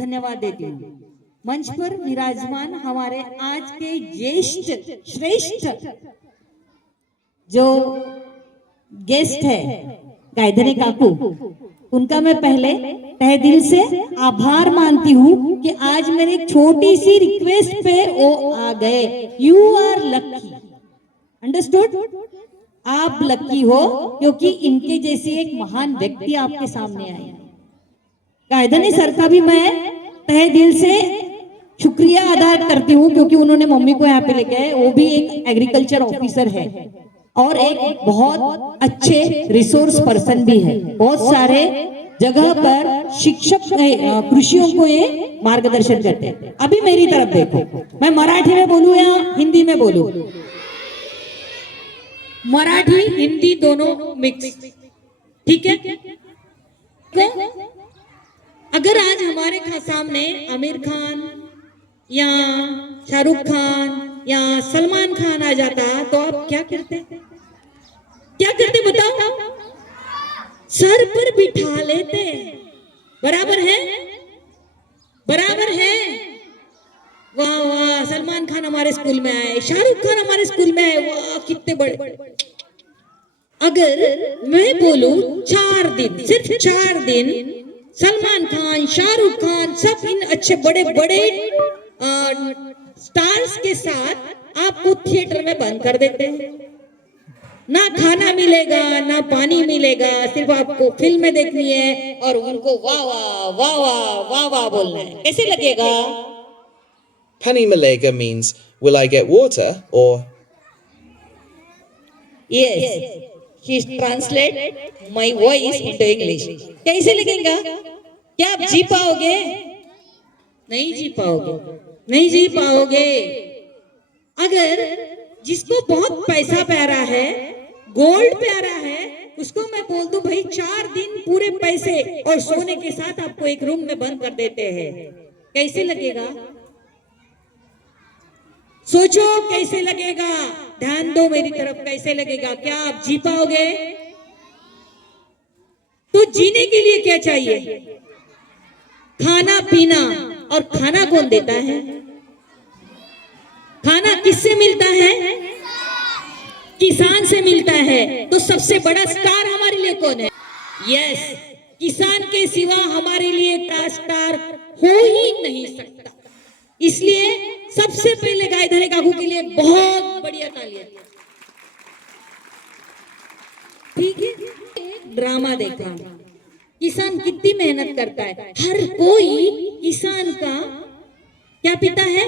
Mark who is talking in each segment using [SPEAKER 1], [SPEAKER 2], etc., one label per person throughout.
[SPEAKER 1] धन्यवाद देती हूँ। मंच पर विराजमान हमारे आज के ज्येष्ठ, श्रेष्ठ जो गेस्ट है, गायधनी काकू, उनका मैं पहले, तहे दिल से आभार मानती हूँ कि आज मेरी छोटी सी रिक्वेस्ट पे वो आ गए। यू आर लकी अंडरस्टूड आप लकी हो, क्योंकि इनके जैसी एक महान व्यक्ति आपके सामने आए हैं गायधनी सर का भी मैं तहे दिल से शुक्रिया अदा करती हूँ क्योंकि उन्होंने मम्मी को यहाँ पे लेके आए। वो भी एक एग्रीकल्चर ऑफिसर है। और एक बहुत अच्छे रिसोर्स पर्सन भी है। बहुत सारे जगह पर शिक्षक कृषियों को ये मार्गदर्शन करते हैं। अभी मेरी तरफ़ देखो। मैं मराठी में बोलू या हिंदी में बोलू? मराठी हिंदी दोनों मिक्स ठीक है? अगर आज हमारे सामने आमिर खान या शाहरुख खान या सलमान खान आ जाता तो आप क्या करते? क्या करते बताओ? सर पर बिठा लेते। बराबर है? बराबर है? वाह वाह, सलमान खान हमारे स्कूल में आए, शाहरुख खान हमारे स्कूल में आए। वाह, कितने बड़े। अगर मैं बोलूँ, चार दिन, सिर्फ़ चार दिन सलमान खान शाहरुख खान सब इन अच्छे बड़े बड़े स्टार्स के साथ आपको थिएटर में बंद कर देते हैं। ना खाना मिलेगा ना पानी मिलेगा सिर्फ आपको फिल्में देखनी है और उनको वाह वाह वाह वाह वाह वाह बोलना है। कैसे लगेगा?
[SPEAKER 2] Pani Malega means, will I get water? Or,
[SPEAKER 1] Yes, translate my voice into English. कैसे लगेगा क्या आप जी पाओगे? नहीं जी पाओगे। नहीं जी पाओगे। अगर जिसको बहुत पैसा प्यारा है गोल्ड प्यारा है, उसको मैं बोल दूँ, भाई, चार दिन पूरे पैसे और सोने के साथ आपको एक रूम में बंद कर देते हैं। कैसे लगेगा? सोचो, कैसे लगेगा? ध्यान दो मेरी तरफ़, कैसे लगेगा? क्या आप जी पाओगे? तो जीने के लिए क्या चाहिए? खाना, पीना। और खाना कौन देता है? खाना किससे मिलता है? किसान से मिलता है। तो सबसे बड़ा स्टार हमारे लिए कौन है? यस किसान के सिवा हमारे लिए का स्टार हो ही नहीं सकता। इसलिए सबसे पहले गायधरे काकू के लिए बहुत बढ़िया तालियाँ। ठीक है? एक ड्रामा देखा किसान कितनी मेहनत करता है। हर कोई किसान का क्या पीता है?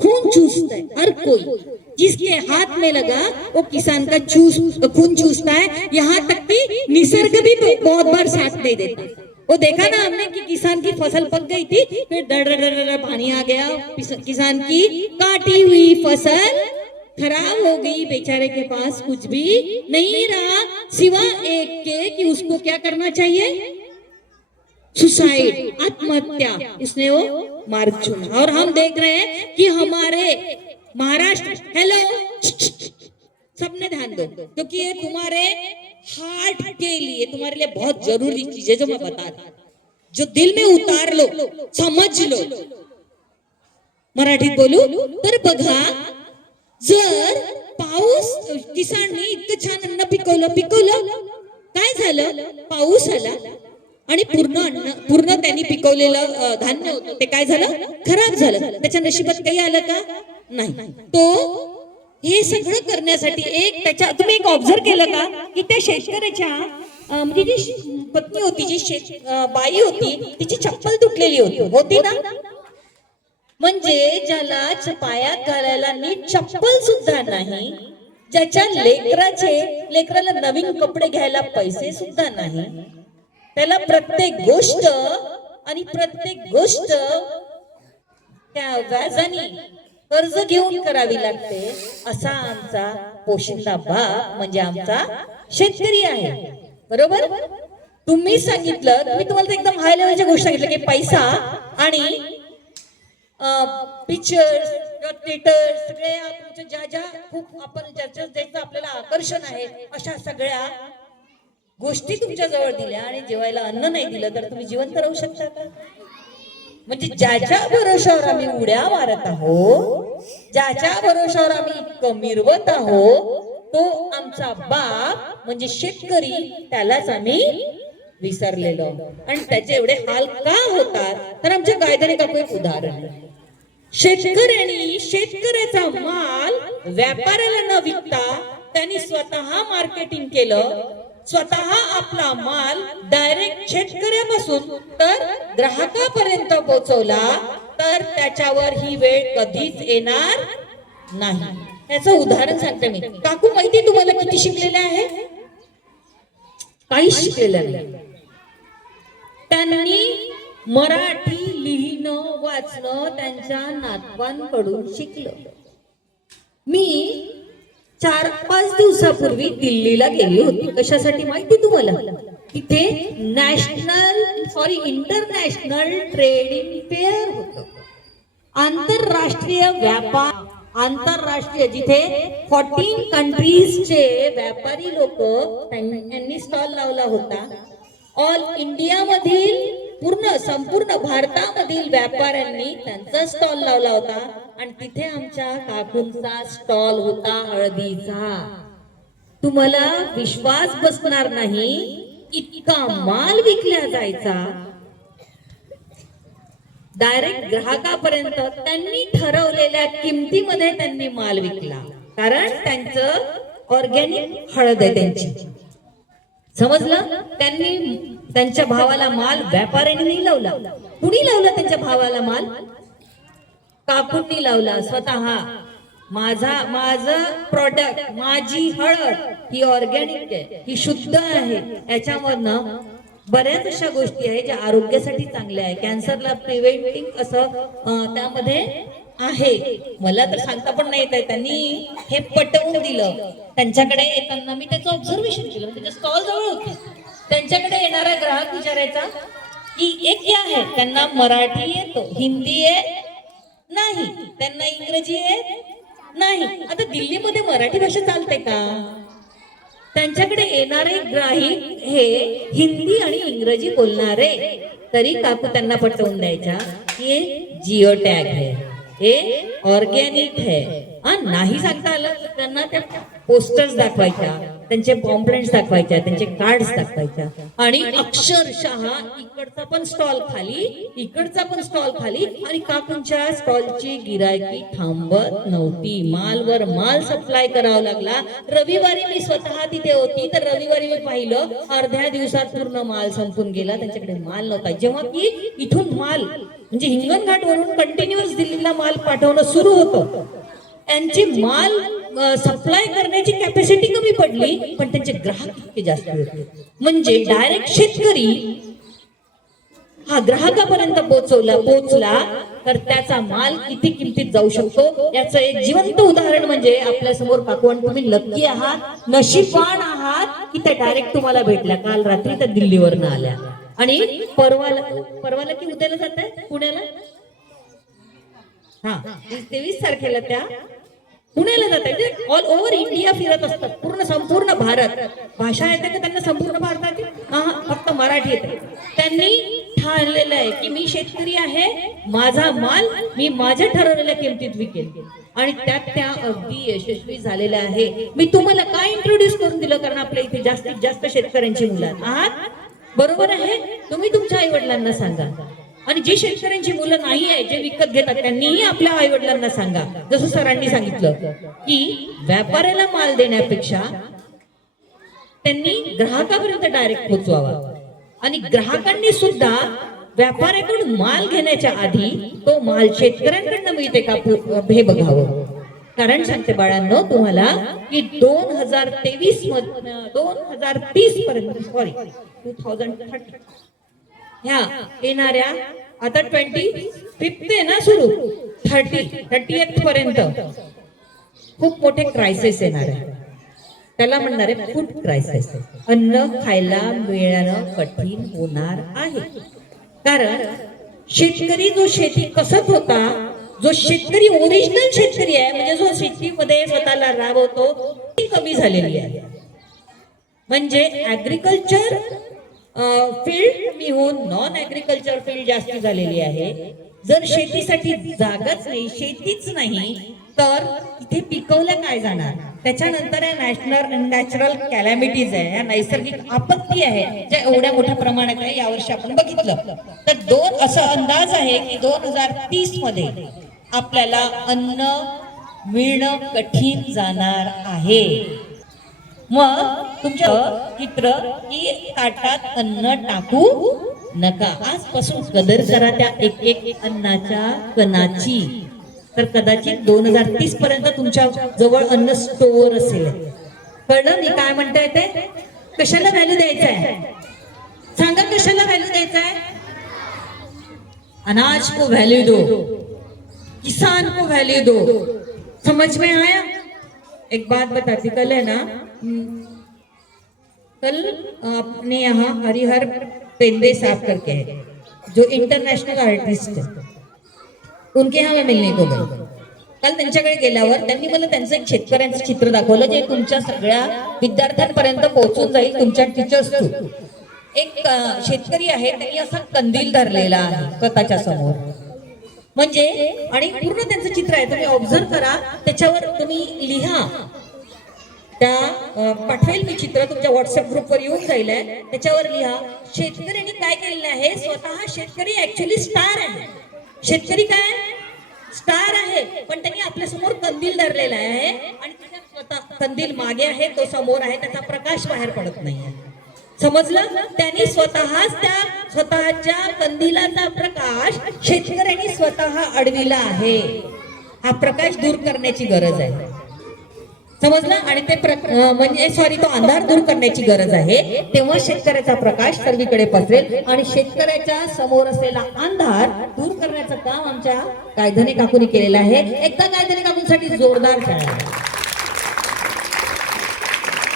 [SPEAKER 1] खून चूसता है, हर कोई। जिसके हाथ में लगा, वो किसान का चूस, खून चूसता है। यहाँ तक कि निसर्ग भी बहुत बार साथ नहीं देता वो देखा ना हमने कि किसान की फ़सल पक गई थी, फिर डर डर डर पानी आ गया किसान की काटी हुई फ़सल खराब हो गई, बेचारे के पास कुछ भी नहीं रहा, सिवा एक के कि उसको क्या करना चाहिए? सुसाइड आत्महत्या, उसने वो मार्ग चुना। और हम देख रहे हैं कि हमारे महाराष्ट्र हेलो सबने ध्यान दो, क्योंकि ये तुम्हारे हार्ट के लिए तुम्हारे लिए बहुत जरूरी चीज है जो मैं बता रहा जो दिल में उतार लो समझ लो। मराठीत बोलू तर बघा जर पाऊस किसानने इतकं छान अन्न पिकवलं पिकवलं काय झालं? पाऊस आला आणि पूर्ण अन्न पूर्ण त्यांनी पिकवलेलं धान्य होतं ते काय झालं? खराब झालं. त्याच्या नशिबात काही आलं का? नाही. तो हे सगळं करण्यासाठी एक त्याच्या तुम्ही एक ऑब्झर्व केलं का? की त्या शेतकऱ्याच्या म्हणजे जी पत्नी होती जी शेत बाई होती तिची चप्पल तुटलेली होती. होती ना? म्हणजे ज्याला पायात घालायला नीट चप्पल सुद्धा नाही ज्याच्या लेकराचे लेकराला नवीन कपडे घ्यायला पैसे सुद्धा नाही. त्याला प्रत्येक गोष्ट आणि प्रत्येक गोष्ट त्या व्याजाने कर्ज घेऊन करावी लागते असा आमचा पोशिंदा बाप म्हणजे आमचा शेतकरी आहे. बरोबर? तुम्ही सांगितलं मी तुम्हाला एकदम हाय लेवलची गोष्ट सांगितलं की पैसा आणि पिक्चर्स किंवा थिएटर सगळ्या तुमच्या ज्या ज्या खूप आपण ज्याच्या ज्याचं आपल्याला आकर्षण आहे अशा सगळ्या गोष्टी तुमच्या जवळ दिल्या आणि जेवायला अन्न नाही दिलं तर तुम्ही जिवंत राहू शकता का? म्हणजे ज्याच्या भरोशावर आम्ही उड्या मारत आहोत ज्याच्या भरोशावर आम्ही इतकं मिरवत आहोत तो आमचा बाप म्हणजे शेतकरी त्यालाच आम्ही विसरलेलो. आणि त्याचे एवढे हाल का होतात? तर आमच्या कायद्याने काकू एक उदाहरण शेतकऱ्यांनी शेतकऱ्याचा माल व्यापाऱ्याला न विकता त्यांनी स्वतः मार्केटिंग केलं. स्वतः आपला माल डायरेक्ट शेतकऱ्यापासून तर ग्राहकापर्यंत पोहोचवला. तर त्याच्यावर ही वेळ कधीच येणार नाही. याचं उदाहरण सांगते मी. काकू माहिती तुम्हाला किती शिकलेलं आहे काही शिकलेलं नाही. त्यांनी मराठी लिहिणं वाचणं त्यांच्या नातवांकडून शिकलं. मी चार पाच दिवसापूर्वी दिल्लीला गेली होती. कशासाठी माहिती तुम्हाला? तिथे national sorry international trading fair होत. आंतरराष्ट्रीय व्यापार आंतरराष्ट्रीय जिथे फोर्टीन कंट्रीजचे व्यापारी लोक त्यांनी स्टॉल लावला होता. ऑल इंडिया मधील पूर्ण संपूर्ण भारतामधील व्यापाऱ्यांनी त्यांचा स्टॉल लावला होता. आणि तिथे आमच्या काकूंचा स्टॉल होता हळदीचा. तुम्हाला विश्वास बसणार नाही इतका माल विकला जायचा. डायरेक्ट ग्राहकापर्यंत त्यांनी ठरवलेल्या किमतीमध्ये त्यांनी माल विकला. कारण त्यांचं ऑर्गॅनिक हळद आहे त्यांची. समजलं? त्यांनी त्यांच्या भावाला माल व्यापाऱ्यांनी लावला. कुणी लावला त्यांच्या भावाला माल? काकूंनी लावला स्वतः माझा माझं प्रॉडक्ट माझी हळद ही ऑर्गॅनिक आहे ही शुद्ध आहे. याच्यामधनं बऱ्याच अशा गोष्टी आहेत ज्या आरोग्यासाठी चांगल्या आहे. कॅन्सरला प्रिव्हेंटिंग असं त्यामध्ये आहे. मला तर सांगता पण नाही येत आहे. त्यांनी हे पटवून दिलं. त्यांच्याकडे येताना मी त्याचं ऑब्झर्वेशन केलं. म्हणजे त्याच्या स्टॉल जवळ होते. त्यांच्याकडे येणारा ग्राहक विचारायचा की एक हे आहे? त्यांना मराठी येतो. हिंदी आहे नाही. त्यांना इंग्रजी आहे नाही. आता दिल्लीमध्ये मराठी भाषा चालते का? त्यांच्याकडे येणारे ग्राहक हे हिंदी आणि इंग्रजी बोलणारे. तरी काकू त्यांना पटवून द्यायच्या. की हे जिओ टॅग आहे. हे ऑर्गॅनिक आहे. नाही सांगता आलं. त्यांना त्या पोस्टर्स दाखवायच्या त्यांचे पॉम्पलेट्स दाखवायच्या त्यांचे कार्ड्स दाखवायच्या. आणि अक्षरशः इकडचा पण स्टॉल खाली इकडचा पण स्टॉल खाली आणि काकूंच्या स्टॉलची गिरायकी थांबत नव्हती. मालवर माल सप्लाय करावा लागला. रविवारी मी स्वतः तिथे होती तर रविवारी मी पाहिलं अर्ध्या दिवसात पूर्ण माल संपून गेला. त्यांच्याकडे माल नव्हता. जेव्हा की इथून माल म्हणजे हिंगणघाट वरून कंटिन्युअस दिल्लीला माल पाठवणं सुरू होतं. त्यांची माल सप्लाय करण्याची कॅपॅसिटी कमी पडली पण त्यांचे ग्राहक इतके जास्त होते म्हणजे डायरेक्ट शेतकरी हा ग्राहकापर्यंत पोहोचवला पोहोचला तर त्याचा माल किती किमतीत जाऊ शकतो? याचं एक जिवंत उदाहरण म्हणजे आपल्यासमोर पाकवान तुम्ही लक्की आहात नशीबवान आहात की त्या डायरेक्ट तुम्हाला भेटल्या. काल रात्री त्या दिल्लीवरनं आल्या. आणि परवाला परवाला की उद्याला जात आहे पुण्याला? हा तेवीस तारखेला त्या पुण्याला जात आहे ऑल ओव्हर इंडिया फिरत असतात. पूर्ण संपूर्ण भारत. भाषा येते का त्यांना संपूर्ण भारतात हा फक्त मराठी येते. त्यांनी ठरलेलं आहे की मी शेतकरी आहे माझा माल मी माझ्या ठरवलेल्या किमतीत विकेल. आणि त्यात त्या अगदी यशस्वी झालेल्या आहे. मी तुम्हाला काय इंट्रोड्यूस करून दिलं? कारण आपल्या इथे जास्तीत जास्त शेतकऱ्यांची मुलं आहात? बरोबर आहे? तुम्ही तुमच्या आई वडिलांना सांगा. आणि जे शेतकऱ्यांची मुलं नाही आहे जे विकत घेतात त्यांनीही आपल्या आई वडिलांना सांगा. जसं सरांनी सांगितलं की व्यापाऱ्याला माल देण्यापेक्षा त्यांनी ग्राहकापर्यंत डायरेक्ट पोचवावा. आणि ग्राहकांनी सुद्धा व्यापाऱ्याकडून माल घेण्याच्या आधी तो माल शेतकऱ्यांकडनं मिळते का हे बघावं. कारण सांगते बाळांनो तुम्हाला की दोन हजार तेवीस दोन हजार तीस पर्यंत सॉरी टू थाउजंड थर्टी ह्या येणाऱ्या आता ट्वेंटी फिफ्थ आहे ना सुरू? थर्टी थर्टी पर्यंत. खूप मोठे क्रायसिस येणार आहे. त्याला म्हणणार आहे फूड क्रायसिस अन्न खायला मिळणं कठीण होणार आहे. कारण शेतकरी जो शेती कसत होता जो शेतकरी ओरिजिनल शेतकरी आहे म्हणजे जो शेतीमध्ये स्वतःला राबवतो ती कमी झालेली आहे. म्हणजे ऍग्रिकल्चर फील्ड कमी होऊन नॉन ऍग्रिकल्चर फील्ड जास्त झालेली आहे. जर शेतीसाठी जागाच नाही शेतीच नाही तर इथे पिकवलं काय जाणार? त्याच्यानंतर या नॅशनल नॅचरल कॅलॅमिटीज आहे या नैसर्गिक आपत्ती आहे ज्या एवढ्या मोठ्या प्रमाणात आहे यावर्षी आपण बघितलं. तर दोन असा अंदाज आहे की दोन हजार तीसमध्ये आपल्याला अन्न मिळणं कठीण जाणार आहे. मग तुमचं चित्र की ताटात अन्न टाकू नका. आजपासून कदर करा त्या एक एक अन्नाच्या कणाची. तर कदाचित दोन हजार तीस पर्यंत तुमच्या जवळ अन्न स्टोअर असेल. कळलं मी काय म्हणताय ते? कशाला व्हॅल्यू द्यायचं आहे सांगा कशाला व्हॅल्यू द्यायचा आहे अनाज को वैल्यू दो. किसान को वैल्यू दो. समझ में आया? एक बात बताती कल है ना? कल अपने यहाँ हरिहर पेंदे साहब करके है जो इंटरनेशनल आर्टिस्ट है। उनके यहाँ मैं मिलने को गई। काल त्यांच्याकडे गेल्यावर त्यांनी मला त्यांचं एक शेतकऱ्यांचं चित्र दाखवलं जे तुमच्या सगळ्या विद्यार्थ्यांपर्यंत पोहोचून जाईल तुमच्या टीचर्स थ्रू एक शेतकरी आहे त्यांनी असा कंदील धरलेला आहे स्वतःच्या समोर. म्हणजे आणि पूर्ण त्यांचं चित्र आहे तुम्ही ऑब्झर्व करा त्याच्यावर तुम्ही लिहा. त्या पाठवेल मी चित्र तुमच्या व्हॉट्सअप ग्रुपवर येऊन जाईल आहे. त्याच्यावर लिहा शेतकऱ्यांनी काय केलेलं आहे? स्वतः शेतकरी ऍक्च्युली स्टार आहे. शेतकरी काय? स्टार आहे. पण त्यांनी आपल्यासमोर कंदील धरलेला आहे आणि त्याच्यात स्वतः कंदील मागे आहे तो समोर आहे त्याचा प्रकाश बाहेर पडत नाही समजलं? त्यांनी स्वतःच त्या स्वतःच्या कंदिलाचा प्रकाश शेतकऱ्यांनी स्वतः अडविला आहे. हा प्रकाश दूर करण्याची गरज आहे. समजलं? आणि ते म्हणजे सॉरी तो अंधार दूर करण्याची गरज आहे. तेव्हा शेतकऱ्याचा प्रकाश सर्वीकडे पसरेल आणि शेतकऱ्याच्या समोर असलेला अंधार दूर करण्याचं काम आमच्या कायद्याने काकूने केलेलं आहे. एकदा कायद्याने काकूंसाठी जोरदार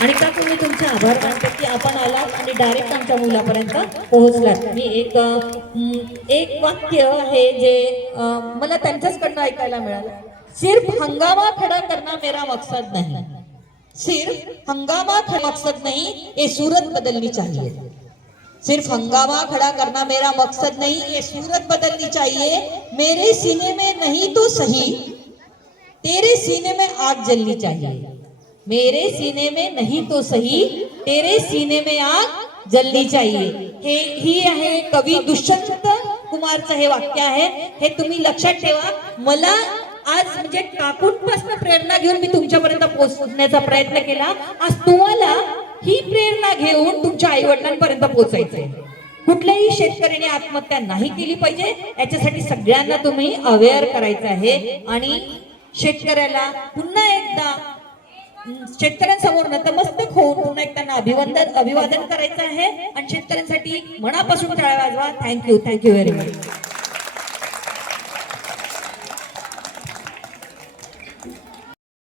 [SPEAKER 1] आणि का तुम्ही तुमचे आभार मानतो की आपण आलात आणि डायरेक्ट आमच्या मुलापर्यंत पोहोचलात. मी एक एक वाक्य आहे जे मला मला त्यांच्याचकडनं ऐकायला मिळालं. सिर्फ़ हंगामा खड़ा करना मेरा मकसद नहीं। सिर्फ़ हंगामा खड़ा मकसद नहीं, ये सूरत बदलनी चाहिए। सिर्फ़ हंगामा खड़ा करना मेरा मकसद नहीं, ये सूरत बदलनी चाहिए। मेरे सीने में नहीं तो सही, तेरे सीने में आग जलनी चाहिए। मेरे सीने में नहीं तो सही, तेरे सीने में आग जलनी चाहिए। हे, ही आहे कवी दुष्यंत कुमारचं हे वाक्य आहे, हे तुम्ही लक्षात ठेवा, मला आज म्हणजे काकूंपासून प्रेरणा घेऊन मी तुमच्यापर्यंत पोहोचण्याचा प्रयत्न केला. आज तुम्हाला ही प्रेरणा घेऊन तुमच्या आई वडिलांपर्यंत पोहोचायचंय. कुठल्याही शेतकऱ्याने आत्महत्या नाही केली पाहिजे. याच्यासाठी सगळ्यांना तुम्ही अवेअर करायचं आहे. आणि शेतकऱ्याला पुन्हा एकदा शेतकऱ्यांसमोर नतमस्तक होऊन पुन्हा एक त्यांना अभिवंदन अभिवादन करायचं आहे. आणि शेतकऱ्यांसाठी मनापासून टाळ्या वाजवा. Thank you thank you very much